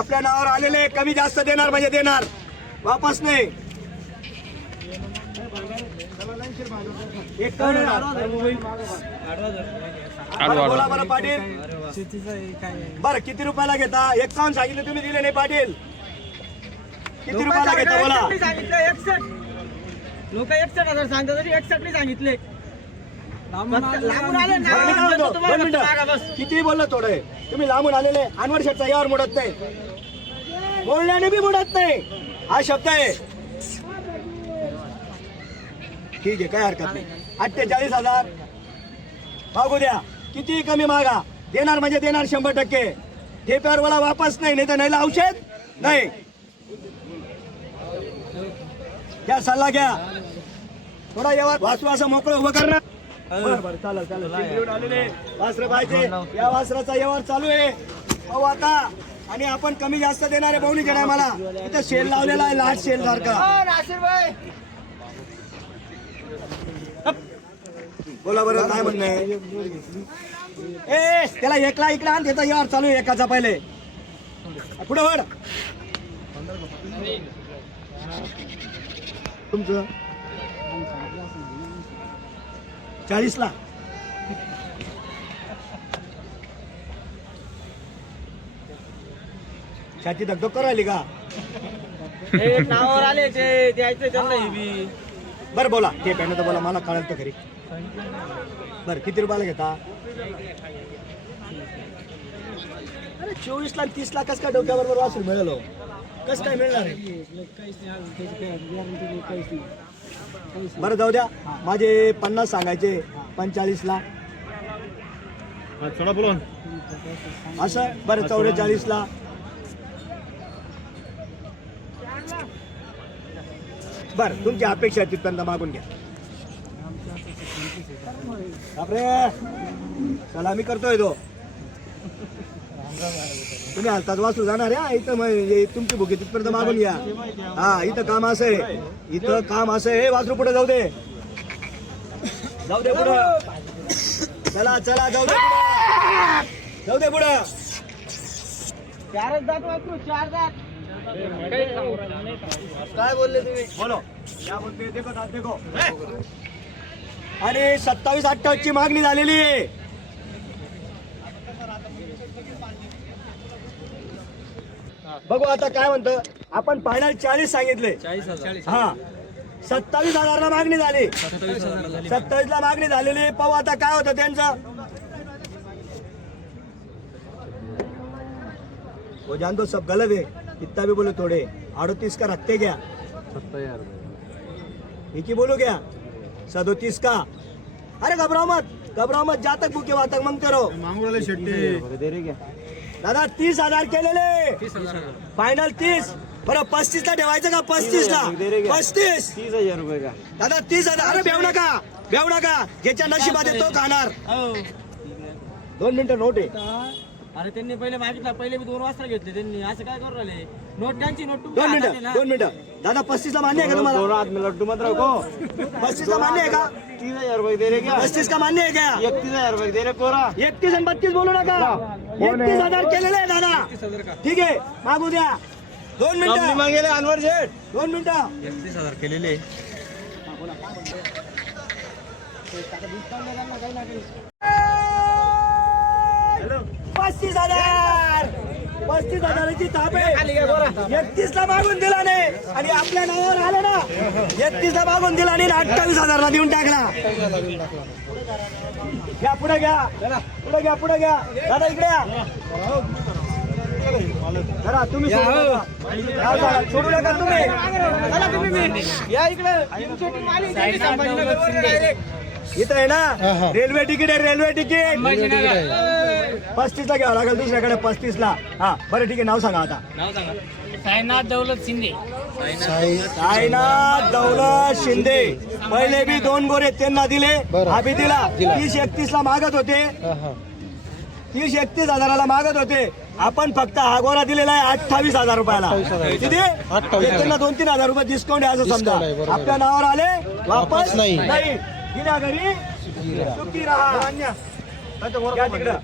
आपल्या नावावर आलेले कमी जास्त देणार म्हणजे देणार. वापस नाही. एक बोला बरं पाटील. बरं किती रुपयाला घेता? एकावन्न सांगितले तुम्ही दिले नाही पाटील. किती रुपयाला घेता बोला. लोक एकसठ हजार सांगतात तरी एकसठ नाही सांगितले. किती बोललं थोडे. तुम्ही लांबून आलेले. अनवर शेटचा यावर मोडत नाही. बोलण्याने बी मोडत नाही. हा शब्द आहे. ठीक आहे काय हरकत नाही. अठ्ठेचाळीस हजार. मागू द्या. किती कमी मागा. देणार म्हणजे देणार शंभर टक्के. ठेप्यावर मला वापस नाही नाही तर नाही औषध? नाही. घ्या सल्ला घ्या. थोडा येवा वासरू असं मोकळं उभं करणार. चालेल चालेल. आलेले वासरं पाहिजे. या वासराचा व्यवहार चालू आहे. अहो आता. आणि आपण कमी जास्त देणार आहे बहुणी जण मला. इथं शेल लावलेला आहे लाट शेल सारखा. हा. बोला बरं काय म्हणणं ए त्याला एकला इकडे आण त्याचा व्यवहार चालू एकाचा पहिले. पुढे वड तुमचं? चाळीस छाती धगधग करायली का? हे नावावर आले ते द्यायचं त्यांना हे बी. बरं बोला. ते पॅन तर बोला मला कळलं तर. खरी बरं किती रुपयाला घेता? अरे चोवीस लाख तीस लाख कसं काय डोक्याबरोबर वासून मिळालो? कसं काय मिळणार आहे? बरं जाऊ द्या. माझे पन्नास सांगायचे पंचेचाळीस ला. थोडा बोलून. असं? बरं चौवेचाळीस ला बरं तुमची अपेक्षा आहे तिथपर्यंत मागून घ्या. बापरे! चला मी करतोय तो. तुम्ही हालतात वाचू जाणार या इथं मग तुमची भुकी तिथपर्यंत मागून घ्या. हा इथं काम असं आहे. इथं काम असं आहे. वासरू पुढे जाऊ दे. जाऊ दे पुढं. चला चला जाऊ दे पुढं. जाऊ दे पुढं. चारच जात वाचू चार जात काय बोलले तुम्ही? बोलो. देखो दाद देखो. आणि सत्तावीस अठ्ठावीस ची मागणी झालेली आहे. बघू आता काय म्हणतं. आपण फायनल चाळीस सांगितले. हा. सत्तावीस हजारला मागणी झाली. सत्तावीस ला मागणी झालेली. पाहू आता काय होतं त्यांचं. वो जान दो सब गलत है इतना भी बोलो थोड़े। अड़तीस का रखते क्या? एक ही बोलो क्या? सदोतीस का। अरे घबराओ मत घबराओ मत जा तक भूखे वहां तक मांगते रहो मांगू शेट्टी दादा तीस हजार केलेले फायनल तीस। बरं पस्तीस ला ठेवायचं का? पस्तीस ला? पस्तीस। तीस हजार रुपये का दादा तीस हजार अरे बेव नका बेव नका. ज्याच्या नशिबात आहे तो खाणार. दोन मिनिटं नोट आहे. अरे त्यांनी पहिले मागितला पहिले बी दोन वाजता घेतले त्यांनी. असं काय करू राहिले? नोट त्यांची नोट दोन हातात आहे मिनिटं. दोन मिनिटं. दादा पस्तीस ला मान्य आहे का तुम्हाला? दोनों हाथ में लड्डू मत रखो पस्तीस ला मान्य आहे का? तीस हजार रुपये दे रहे क्या. पस्तीस का मान्य आहे का? इकतीस हजार रुपये दे रहे कोरा एकतीस आणि बत्तीस बोलू नका. एकतीस हजार केलेले आहे दादा. ठीक आहे मागू द्या. दोन कंपनी मिनिटं मागेले अनवर शेठ. दोन मिनिटं. एकतीस हजार केलेले. पस्तीस हजार. पस्तीस हजाराची आहे एकतीस ला मागून दिला नाही आणि आपल्या नावावर आलं ना. एकतीस ला मागून दिला आणि अठ्ठावीस हजारला देऊन टाकला. घ्या पुढे घ्या. पुढे घ्या पुढे घ्या. दादा इकडे या. तुम्ही सोडू नका. या जरा, सोडू नका तुम्ही. या इकडे. इथं आहे ना? रेल्वे तिकीट आहे रेल्वे तिकीट. पस्तीस ला घ्यावं लागेल दुसऱ्याकडे पस्तीस ला हा बरं ठीक आहे नाव सांगा आता. साईनाथ दौलत शिंदे. साईनाथ दौलत शिंदे. पहिले बी दोन गोरे त्यांना दिले हा बी दिला. तीस एकतीस ला मागत होते. तीस एकतीस हजाराला मागत होते. आपण फक्त हा गोरा दिलेला आहे अठ्ठावीस हजार रुपयाला. किती? त्यांना दोन तीन हजार रुपये डिस्काउंट आहे असं समजा. आपल्या नावावर आले वापस नाही. घरी सुखी राहा. घ्या तिकडं.